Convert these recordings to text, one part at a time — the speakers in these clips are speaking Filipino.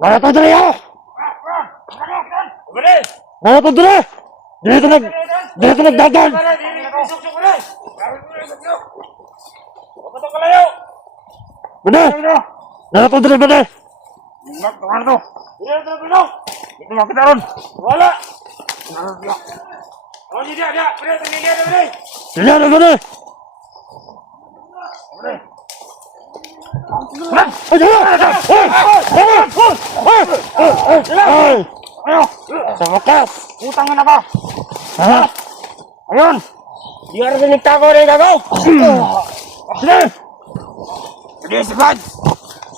Narato diri ha! Bilis! Narato diri! Dito nagdagan! Papatok ka layo! Bade! Narato diri bade! Ano? Ito makita ron! Wala! Oh, dia! Beri, tinggi dia, beri! Sila na bade! Ay! Ay! Ayo! Sa wakas! Utang na ba? Ha? Ayun! Biar binigta ko rin ako! Sige! Sige, si Bads!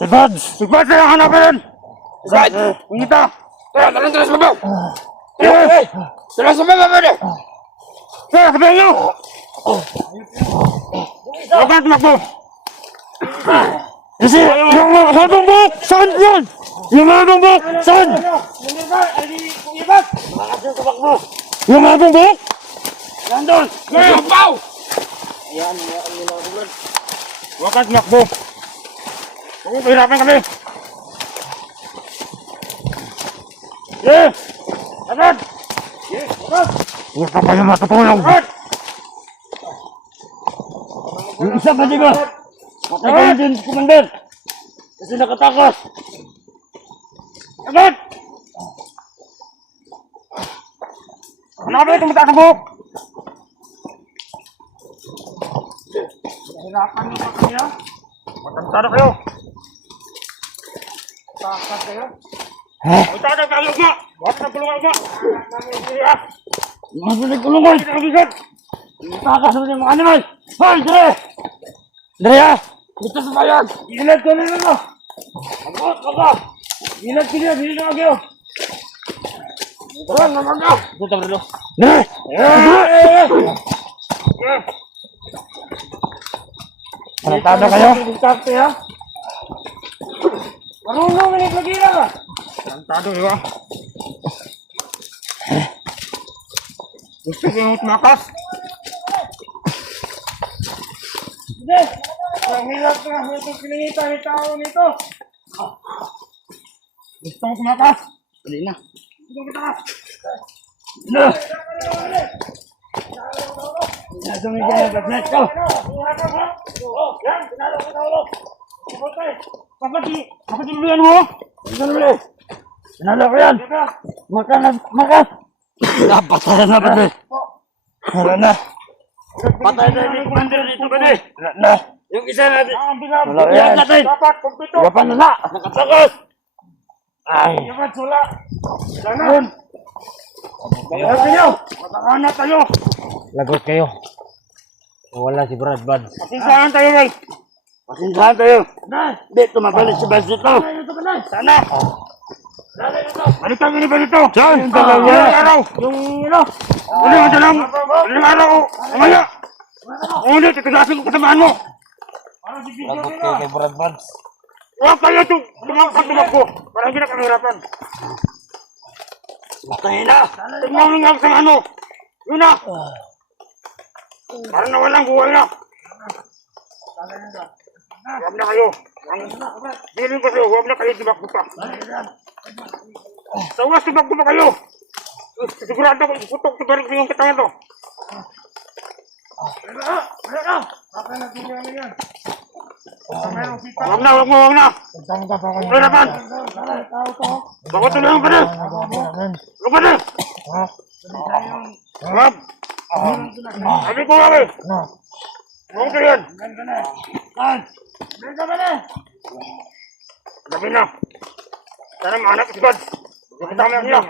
Si Bads! Si Bads na lang hanapin! Bads! Ngita! Tara sa baba! Tara sa baba, bade! Tara, sabihin nyo! Huwag ka tumakbo! Kasi yung habang buhok! Saan yun? Yung habang buhok! Saan? Yung habang buhok? Nandun! Ngayon! Paw! Huwag ka tumakbo! Huwag mo pahirapan kami! Yeah! Agad! Huwag ka kayo matutulong! Agad! Yung isa pa diba? Matagayin din si Commander! Kasi nakatakas! Agad! Hanapin itong mataas ang buhok! Hirapan niyo pa kami ha? Matagtado kayo! Takas kayo? Matagtado kayo ba? Huwag na tulungan ba? Masulig kulungan! Kita kabigat! Takas na yung mga animal! Hoy! Dire! Dire ha! Dito sa bayan! Ilad ko na nila! Agad! Agad! Ilad ko nila! Bilhin na kayo! Tara! Namaga! Punta bro! Dire! Tarantado kayo? Diskarte ha? Marunong minit lagi na ka! Tarantado di ba? Gusto ko yung tumakas? Hindi! Ang hirap na itong pinangita ni tao nito! Gusto ko tumakas? Hindi na. Gusto ko tumakas? Ano? Nasumigyan yung bagnet ko! Kapatuluyan mo? Sinalo ko yan! Makas! Napatayan na ba? Wala na! Patay na yung commander dito ba di? Wala na! Yung isa natin. Wala yan! Dapat, kumpito. Gapan na na! Nakatakas! Ay! Dapat, sula. Ganun. Bayaran kayo. Matakanat tayo. Lagot kayo. Wala si Brad Bad. Pasinsahan tayo, Ray. Pasinsahan tayo. Dito mabalik si Bad dito. Sana. Balik kami ni Balito. Saan? Yung araw. Yung ano. Uling araw. Umaya. Ulit, titigasin ko kasamaan mo. Lagot kayo kay Brad Bad. Huwag kayo ito. Tumakbo. Para hindi na kami hirapan. Tayo na! Tignan mo nga sa ano. Yun na. Parang nawalang buhay na. Huwag na kayo. Bilin ko sa'yo, huwag na kayo tumakbo pa. Sa uwas, tumakbo pa kayo. Sigurado ko, putok sa balik yung katawan to. Huwag na. Huwag na naman. Baka tulungan ka na. Huwag ka na. Huwag. Sabi ko nga eh. Huwag ka yan. Gabi na. Sana mahanap si Bad. Yung kasama niya.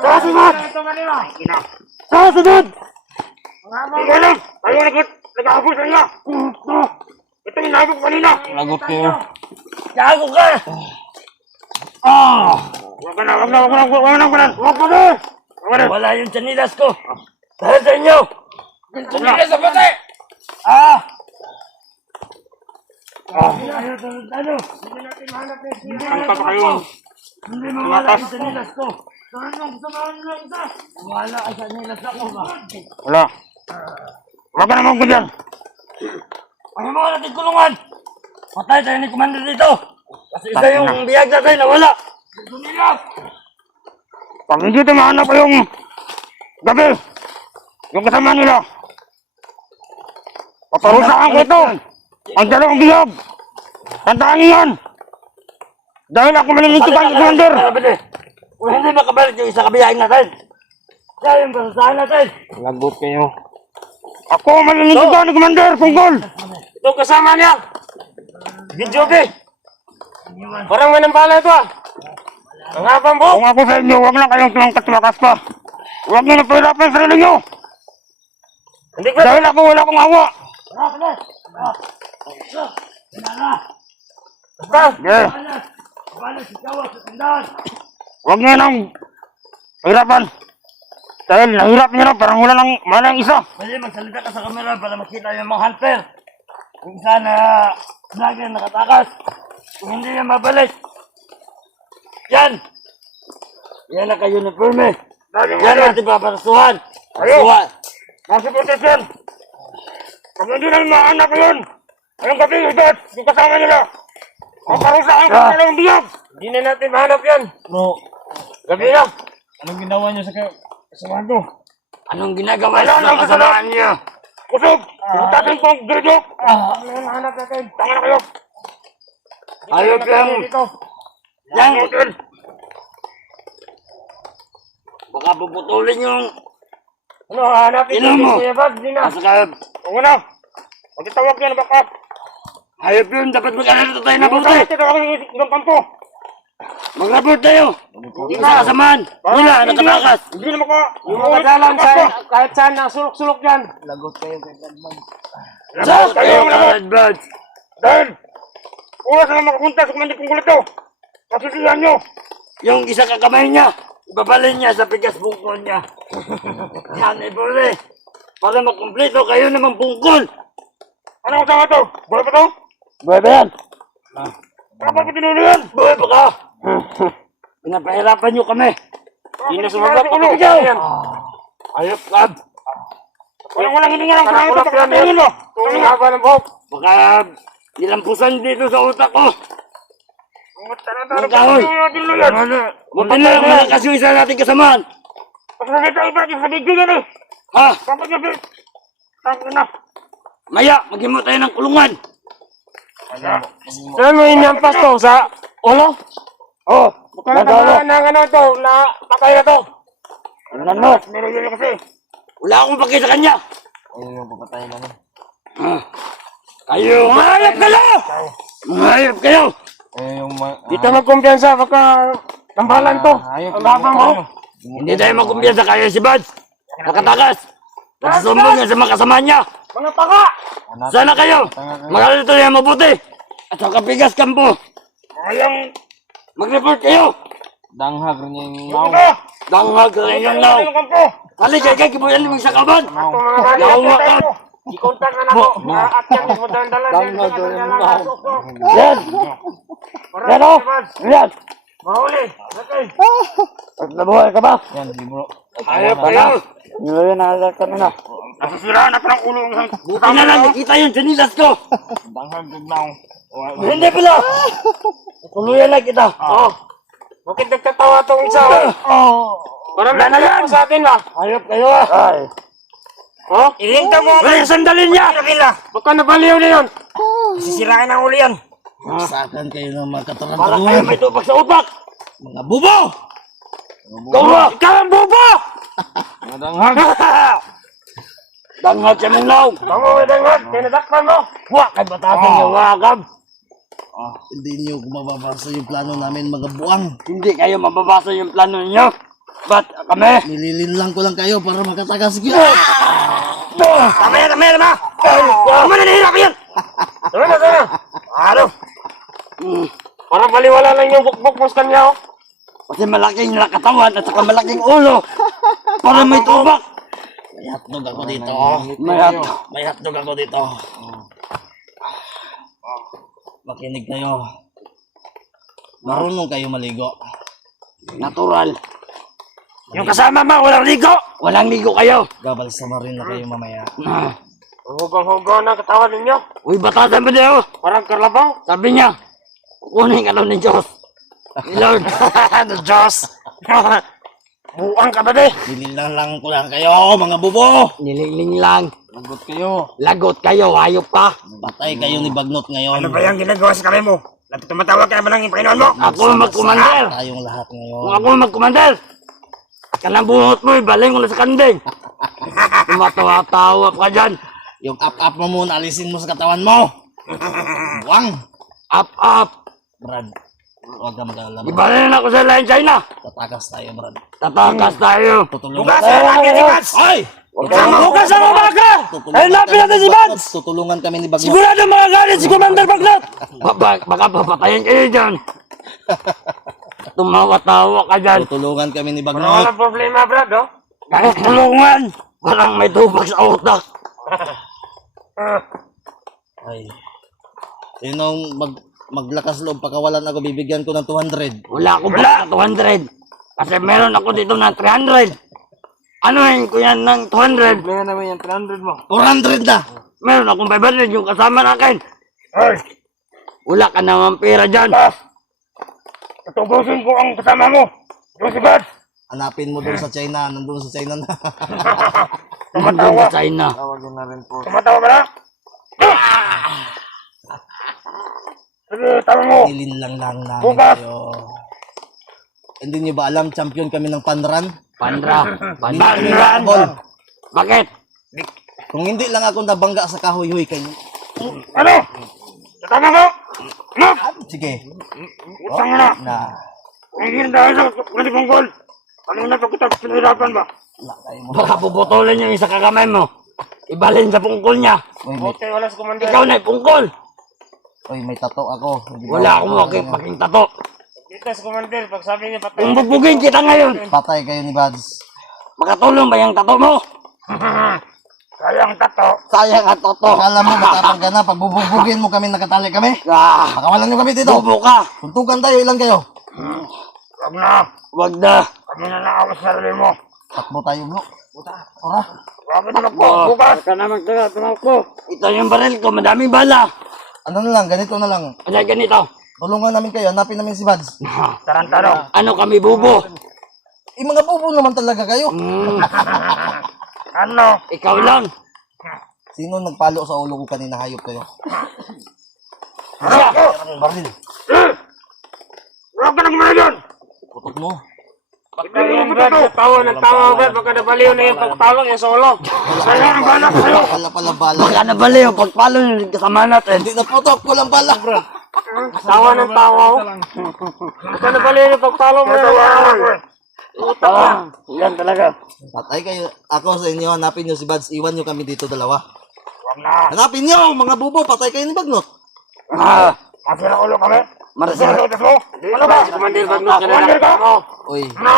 Kasunod! Kasunod! Hindi ko alam. Ayaw nag-aabot sa inyo. Ito yung nabog kanina. Lagot kayo. Gago ka! Huwag ka na. Wala yung chanilas ko. Dahil sa inyo. Chanilas sa pati! Ano? Ang pa kayo? Hindi mawala yung chanilas ko. Saan yung samahan nyo isa? Wala ka chanilas ako ba? Wala. Huwag ka naman ko dyan. Ano mga natin kulungan? Patay tayo ni Commander dito. Kasi isa yung biyag natin nawala. Gusto nila. Pag hindi ito mahanap ko yung gabi, yung kasama nila, paparusahan ko ito. Ang dalawang biyag. Tandaan niyo yan. Dahil ako malilintikan ni Commander. Kung hindi makabalik yung isa kabiyahin natin. Kaya yung basasahan natin. Lagot kayo. Ako malilintikan ni Commander, Punggol. Ito kasama niya. Gijobi. Parang may nambala ito ah. Ang habang buhok. Kung ako sa inyo, huwag na kayong tumangkat-tumakas pa. Huwag niyo napahirapan ang sarili niyo. Hindi ko. Dahil ako wala akong awa. Basta. Yeah. Huwag niyo nang hirapan. Dahil nahirap niyo na, parang wala nang isa. Pwede magsalita ka sa camera para makita yung mga hunter. Kung isa na lagi nakatakas. Kung hindi yan mabalik. Yan! Yan ang ka-uniforme. Yan ang ating paparasuhan. Parasuhan. Nasa protection. Pag hindi na maanak ko yun, ayong gabi, higit, yung kasama nila. Paparusahan ko sa dalawang biyag. Hindi na natin mahanap yan. No. Gabi lang. Anong ginawa niyo sa kasamahan ko? Anong ginagawa Wala sa nang kasamahan niyo? Kusog, yung tatay ko ang gridok. Ano na hanap natin? Tanga na kayo. Ayop lang. Dito. Yan. Hotel. Baka puputulin yung Ano hanapin Ilan mo? Kuya Bag? Hindi na. masakab. Oo na. Magkitawag yan, baka. Ayop yun. Dapat mag-alala tayo na buti. Ito ako yung kampo. Mag-report tayo. Sa kasamahan. Wala, nakatakas. Hindi na maka... Yung mga dalan sa kahit saan na sulok-sulok yan. Sa kayo, Brad. Dahil, oras na makapunta sa kumandi kong gulat Kasisihan nyo. Yung isa kakamay niya, ibabalin niya sa pigas bungkol niya. Yan, ibuli. Para makumpleto, kayo naman bungkol. Ano ang tanga to? Buhay pa to? Buhay ba yan? Ano pa pinulo yan? Buhay pa ka? Pinapahirapan niyo kami. Hindi na sumagot. Ano? Papakita yan. Ayop, Kab. Walang hindi nga lang tanga to. Nakakulap yan. Pagkatayin mo. Ang haba ng buhok. Baka nilampusan dito sa utak ko. Tara-tara Ang kahoy. yan. Buti na lang malakas yung isa nating kasamaan. Pag nakita iba, yung sa video yan eh. Ha? Kapag nabi. Tangin na. Maya, maghimo tayo ng kulungan. Saan mo inyampas to? Sa ulo? Oh, Kaya nagalo. na ano to? Na patay na to. Tingnan mo. Meron yun kasi. Wala akong pagkita sa kanya. Ayun yung papatay na nun. Kayo, mahayop kayo! Mahayop kayo! Di tayo magkumpiyansa. Baka tambalan to. Ang habang buhok. Hindi tayo magkumpiyansa kayo si Buds. Nakatakas. Nagsusumbong niya sa mga kasama niya. Mga paka! Sana kayo. Magalito niya mabuti. At sa kapigas kampo. Ayang. Mag-report kayo. Danghag rin yung Ano ka? Danghag ka rin yung now. Ano kampo? Kali kay kibuyan mo sa kaban. Ito mga Nawa ka. i-contact na ako. At yan, mo dalan-dalan. Danghag ka rin yung now. Yan. Yan o. Yan. Mahuli. At nabuhay ka ba? Yan, di bro. Ayop kayo. Yun na ka na. Nasisiraan na pa ng ulo ng Buti na lang nakita yung sinilas ko. Danghag gagnaw. Hindi pala. Tuluyan lang kita. Oh. Bakit nagtatawa tong isa? Parang Wala na yan. sa atin ba? Ayop kayo ah. Ay. Oh? Ilinta mo. Wala yung sandalin niya. Baka nabaliw na yun. Sisirain ang uli yan. Sakan kayo ng mga Para kayo katarang-tarungan. may tupak sa utak. Mga bubo! Gawa. Ikaw ang bubo! Danghag. Danghag ka mong naw. Tama mo danghag. Tinadakpan mo. Huwag kay batasan niyo wakab. Hindi niyo mababasa yung plano namin mga buwang. Hindi kayo mababasa yung plano niyo. Ba't kami? Nililinlang ko lang kayo para makatagas kayo. Tama yan, tama yan, tama. Tama na nahirap yan. Tama na, tama. Ano? Parang baliwala lang yung bukbok kanya, oh. Kasi malaking katawan at saka malaking ulo. Para may tubak. May hotdog ako dito. May hotdog ako dito. Makinig kayo. Marunong kayo maligo. Natural. Yung kasama mo, walang ligo. Walang ligo kayo. Gabal sa marin na kayo mamaya. Hugang-hugang ang katawan ninyo. Uy, batasan ba niyo? Parang karlabaw. Sabi niya, kukunin ka daw ni Diyos. Ni Lord. Ano, Diyos? Buang ka ba di? Nililang lang ko lang kayo, mga bubo. Nilingling lang. Lagot kayo. Lagot kayo, hayop ka. Patay kayo ni Bagnot ngayon. Ano ba yung ginagawa sa kamay mo? Tumatawag ka ba ng Panginoon mo? Ako ang magkumander. Tayong lahat ngayon. Kung ako ang magkumander, kanang buhot mo, ibaling ko na sa kanding. Tumatawa-tawa ka dyan. Yung up-up mo muna, alisin mo sa katawan mo. Buwang. Up. Brad, huwag ka mag-alala. Ibaling na ako sa lain China. Tatakas tayo, Brad. Tatakas tayo. Tutulungan. Bukas na natin si Vance! Ay! Bukas ang umaga! Tutulungan Hanapin natin si Vance! Tutulungan kami ni Bagnot. Sigurado makagalit si Commander Bagnot! Baka papatayin kayo dyan. Tumawa-tawa ka dyan. Tutulungan kami ni Wala Bagnot. problema, Brad, oh. Kahit tulungan, parang may tubag sa utak. Ay. Sinong maglakas loob pakawalan ako, bibigyan ko ng 200. Wala akong baka 200. Kasi meron ako dito ng 300. Anuhin ko yan ng 200. Meron naman yung 300 mo. 400 na! Meron akong 500 yung kasama na akin. Ay, Wala ka naman pera dyan. tutubusin ko ang kasama mo. Yung si Vance. Hanapin mo doon sa China. Nandun sa China na. Nandun sa China. Tumatawa ka na? Sige, tama mo. Ilin lang namin Bukas. kayo. Hindi nyo ba alam, champion kami ng panran? Pandra. Hindi kami Pandra. nakabol. Bakit? Kung hindi lang ako nabangga sa kahoy-hoy kayo. Ano? Tama mo? Ano? Sige. Utang mo na. Na. Kung hindi na dahil sa pwede kong gol. Ano na pag kita pinahirapan ba? Wala kayo mo. Baka puputulin yung isa kakamay mo. Ibalin sa pungkol niya. Uy, may, Okay, wala sa commander. Ikaw na pungkol. may tato ako. Hindi ba Wala ako akong ganyan? making tato. Dito sa commander, pag sabi niya patay. Kung bubugin kita ngayon, Patay kayo ni Bads. makatulong ba yung tato mo? Sayang tato. Sayang at toto. Akala mo matapang ka na. Pag bubugin mo kami, nakatali kami. Ah, Pakawalan nyo kami dito. bubo ka. Suntukan tayo. Ilan kayo? Wag na. Wag na. Kami na naawas sa sarili mo. Takbo tayo, bro. Tara. Wag na po. Bukas. Ka na magtumakbo. Ito yung baril ko, madaming bala. Ano na lang, ganito na lang. Ano ganito? Tulungan namin kayo. Hanapin namin si Bads. Tarantado. Ano kami bubo? Mga bubo naman talaga kayo. Ano? Ikaw lang. Sino nagpalo sa ulo ko kanina? Hayop kayo. Siya. Baril. Wag ka na kumana dyan. Putok mo. Pagkain Brad, tawa ng tawa Brad. Pagka nabaliw na yung pagpalong yung solo. Sayang ang bala sa'yo. Pala bala. Baka na bali yung pagpalo yung kasama natin. Hindi na putok. Walang bala. Tawa ng tawa. Pagka nabaliw yung pagpalong mo yung Ah, yan talaga. Patay kayo. Ako sa inyo. Hanapin nyo si Bads. Iwan nyo kami dito dalawa. Wag na. Hanapin nyo. Mga bubo. Patay kayo ni Bagnot. Ah, Masira ulo kami. marasira. Ano ba? Si Commander Bagnot ka na lang mo. Uy. Na!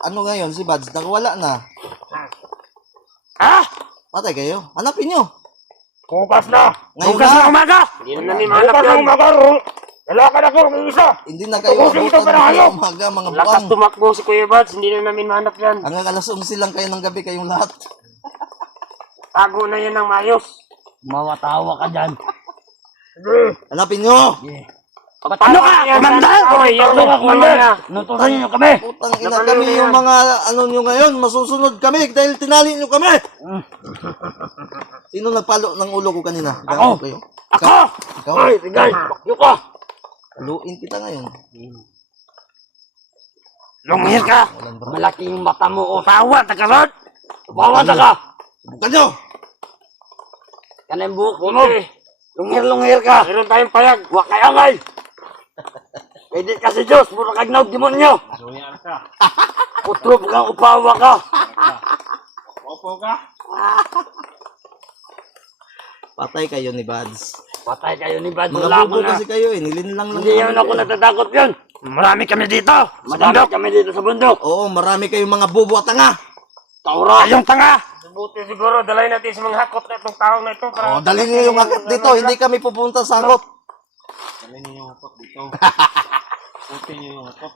Ano ngayon si Bads? Nakawala na. Ha? Patay kayo. Hanapin nyo. Bukas na. Ngayon Bukas na na. umaga. Hindi na namin mahanap yan. Bukas na umaga. Lalakad ako ng isa. Hindi na kayo Tubusin ito abutan para ng hayop. umaga mga Lakas buwang. tumakbo si Kuya Bads. Hindi na namin mahanap yan. Hanggang alas 11 lang kayo ng gabi kayong lahat. Tago na yan ng mayos. Mawatawa ka dyan. Hanapin nyo. Ano ka, Commander? Ano ka, Commander? Nutusan niyo kami. Putang ina kami yung mga ano nyo ngayon. Masusunod kami dahil tinali nyo kami. Sino nagpalo ng ulo ko kanina? Ako. Kayo. Ako! Ikaw? Ay, tigay. Bakyo ka. Haluin kita ngayon. Lumihir ka. Walang bra. Malaki yung mata mo. O, tawa, takarot. Bawa na ka. Subukan nyo. Kanang buhok mo. Lungir ka. Meron tayong payag. Huwag kay angay. Pwede ka si Diyos. Mura kagnaw demonyo. Utrop kang upawa ka. Opo ka? Patay kayo ni Bads. Patay kayo ni Bad. Mga Wala bubo ko na. kasi kayo eh. Nilinlang lang. Hindi yun ako natatakot yun. Marami kami dito. Madami kami dito sa bundok. Oo, marami kayong mga bubo at tanga. Taura. Ayong tanga. Subuti siguro. Dalay natin sa mga hakot na itong taong na ito. Oh, dali niyo yung akit dito. Hindi kami pupunta sa akot. Dalay niyo yung hakot dito. Subuti niyo yung hakot.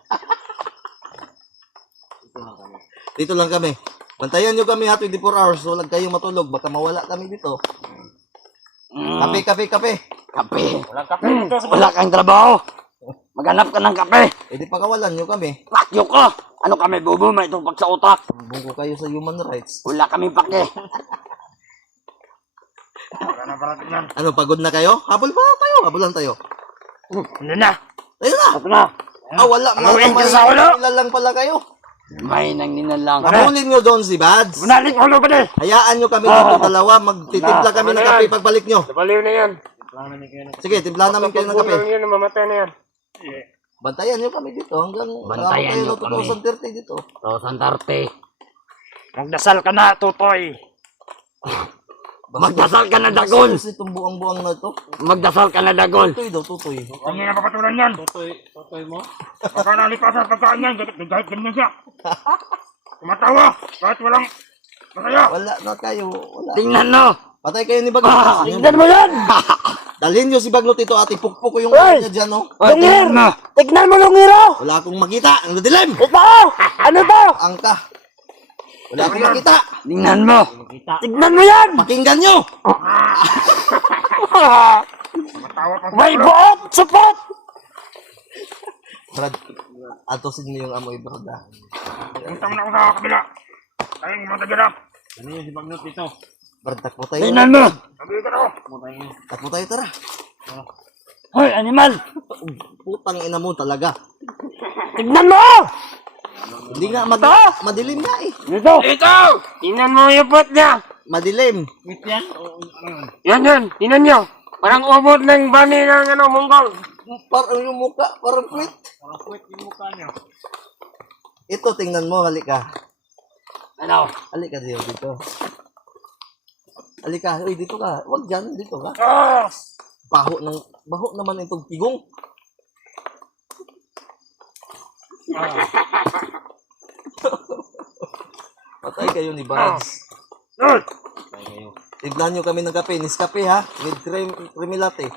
Dito lang kami. Bantayan nyo kami ha 24 hours. Walang kayong matulog. Baka mawala kami dito. Kape, kape, kape. Kape. Walang kape dito sa Wala kang trabaho. Maghanap ka ng kape. Eh di pakawalan nyo kami. Pakyo ka. Ano kami, bobo? May itong sa utak. Bungko kayo sa human rights. Wala kami pake. Wala na parating yan. Ano, pagod na kayo? Habol ba tayo? Habulan tayo. Hindi na. Ayun na. Ito na. Ah, wala. Awin ka sa ulo. Lang pala kayo. May nang nilalang. Habulin nyo doon si Bads. Bunalik ulo pa din. Hayaan nyo kami dito dalawa. Magtitimpla kami ng kape pagbalik nyo. Nabaliw na yan. Sige, timpla namin kayo ng kape. Pagbulang yan, mamatay na yan. Bantayan nyo kami dito hanggang Bantayan nyo kami. 2030 dito. So, Santarte. Magdasal ka na, tutoy. Magdasal ka na, Dagol. Kasi itong buang-buang na ito. Magdasal ka na, Dagol. Tutoy daw, tutoy. Huwag niyo na papatulan yan. Tutoy mo? Baka nalipasan pagkaan yan. Gagahit ganyan siya. Tumatawa. Kahit walang masaya. Wala na kayo. Wala. Tingnan mo. Patay kayo ni Bagnot. Tingnan mo yan. Dalhin nyo si Bagnot ito ate. Pukpuk ko yung ano niya dyan, no? Tingnan mo. Tignan mo Lungiro. Wala akong makita. Ang dilim. Ito. Ano to? Angka. Wala akong makita. Tingnan mo. Tignan mo yan. Pakinggan nyo. Matawa pa. May buot. Support. Brad, atosin mo yung amoy, Brad. Punta mo na ako sa kabila. Tayong matagyan na. Brad, takbo tayo. Tingnan mo. Sabi ka na ako. Takbo tayo, tara. Hoy, animal. Putang ina mo talaga. Tingnan mo. Hindi nga, madilim nga eh. Dito. Ito. Tingnan mo yung pot niya. Madilim. Yan yan. Tingnan nyo. Parang ubod ng bani ng Mongol. Parang yung mukha, parang puwit. Parang puwit yung mukha niya. Ito, tingnan mo, halika. Ano? Halika dito. Halika, uy, dito ka. Huwag dyan, dito ka. Yes. Baho naman itong tigong. Patay kayo ni Bads. Good. Tiblan nyo kami ng kape. Niskape ha. With creamy latte.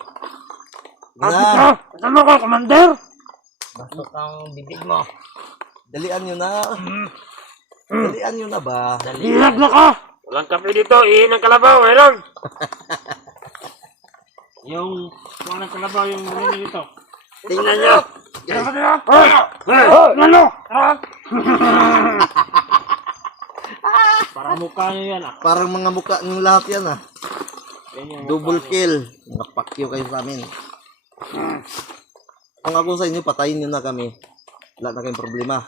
Bakit Na, ka? Kasama ka, Commander? Bastos ang bibig mo. dalian nyo na. Dalian nyo na ba? Hilag na ka. Walang kape dito. Ihin ang kalabaw. Mayroon. Yung mga kalabaw yung bunini dito. Tingnan nyo. Tingnan ka nila. Tingnan mo. Parang mukha nyo yan ah. Parang mga mukha ng lahat yan ah. Yan yung Double kill. Nakapakyo kayo sa amin. Kung ako sa inyo, patayin nyo na kami. Wala na kayong problema.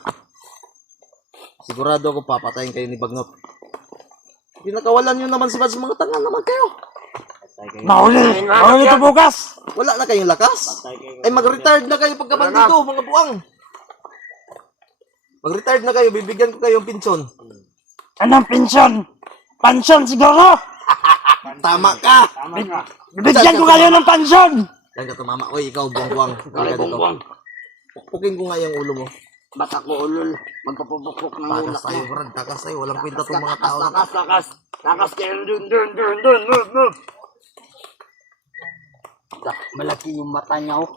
Sigurado ako papatayin kayo ni Bagnot. Pinakawalan nyo naman si Bads, mga tanga naman kayo. Mahuli. Mahuli ito bukas. Wala na kayong lakas. Ay mag-retired na kayo pagkabandido, mga buang. Mag-retired na kayo, bibigyan ko kayong pinsyon. Anong pensyon? Pansyon siguro. Tama ka! Bibigyan ko kayo ng pansyon. Yan ka tumama. Uy, ikaw, buwang-buwang. Ay, Halika dito. bumbong. Pukpukin ko nga yung ulo mo. Ba't ako ulol? Magpapupukpok ng ulo Takas tayo, ko. Brad. Takas tayo. Walang kwenta itong mga tao na. Takas kayo dun. Move. Malaki yung mata niya, oh.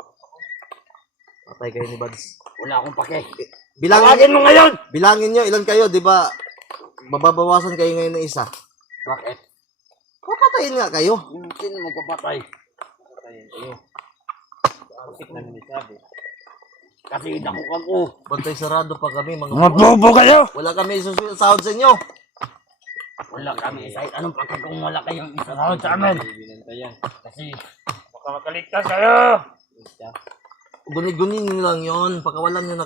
Patay kayo ni Bads. Wala akong pake. Bilangin, Tawagin mo ngayon! bilangin nyo, ilan kayo, di ba? Mababawasan kayo ngayon ng isa. Bakit? Papatayin nga kayo. Sino mo papatay? Kasi dako ko. Bantay sarado pa kami, mga Mabobo kayo! wala kami isusahod sa inyo. Wala kami kahit anong pake kung wala kayong isasahod sa amin. Kasi Baka makaligtas kayo. Guni-guni nyo lang yun. Pakawalan nyo na